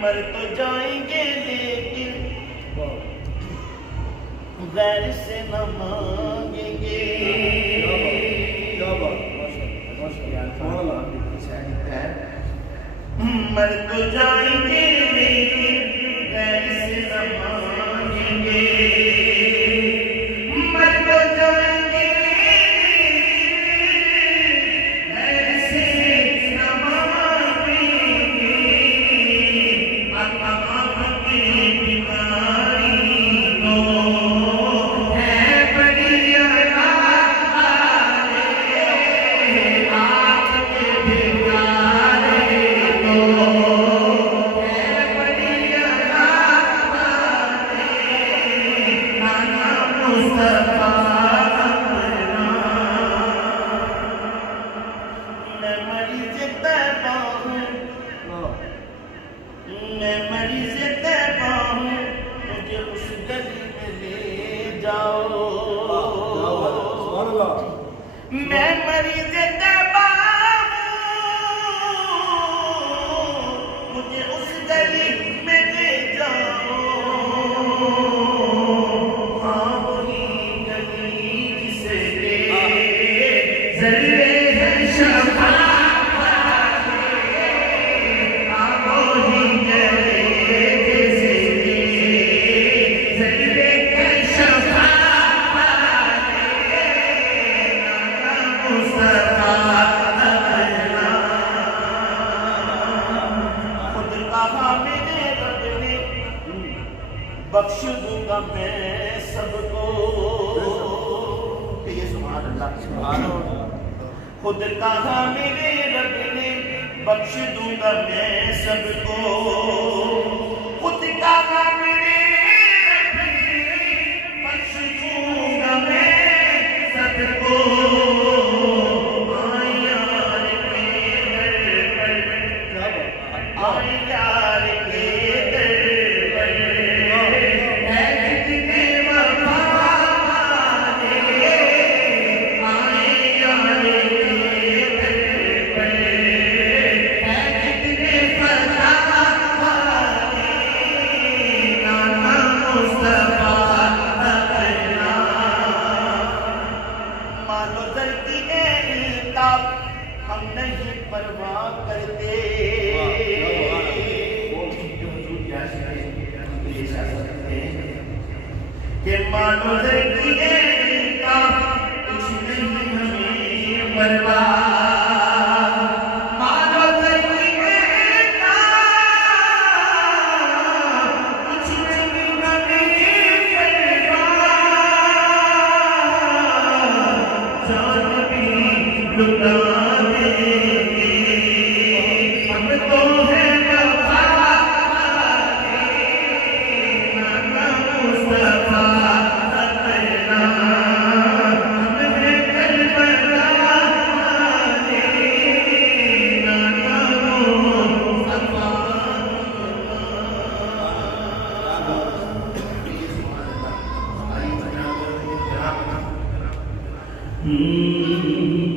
मर तो जाएंगे लेकिन गैर से न मांगेंगे। मर तो जाएंगे लेकिन गैर से न मांगेंगे। मर तो जाएंगे गैर से न मांगेंगे। आपकी बीमारी तो है बड़ी आपके भिखारी तो है बड़ी नाना मुस्तफा मैं मरीज़ तैबा हूँ, मैं मरीज़ तैबा हूँ, मुझे उस गली में ले जाओ। मैं मरीज़ तैबा हूँ, मुझे उस गली में ले जाओ। हाँ वही गली जिसे ज़र्रे है शफ़ा बख्श दूंगा मैं सबको। ये सुभान अल्लाह, खुद कहा मेरे रब ने बख्श दूंगा मैं सबको। खुद कहा मेरे रब ने बख्श दूंगा मैं सबको। आए यार के दर पर, आए यार के दर पर, हम नहीं परवाह करते। कि मानो लड़की का कुछ नहीं हमें परवाह। मानो लड़की का कुछ नहीं हमें परवाह। जान भी लुटा Mm-hmm.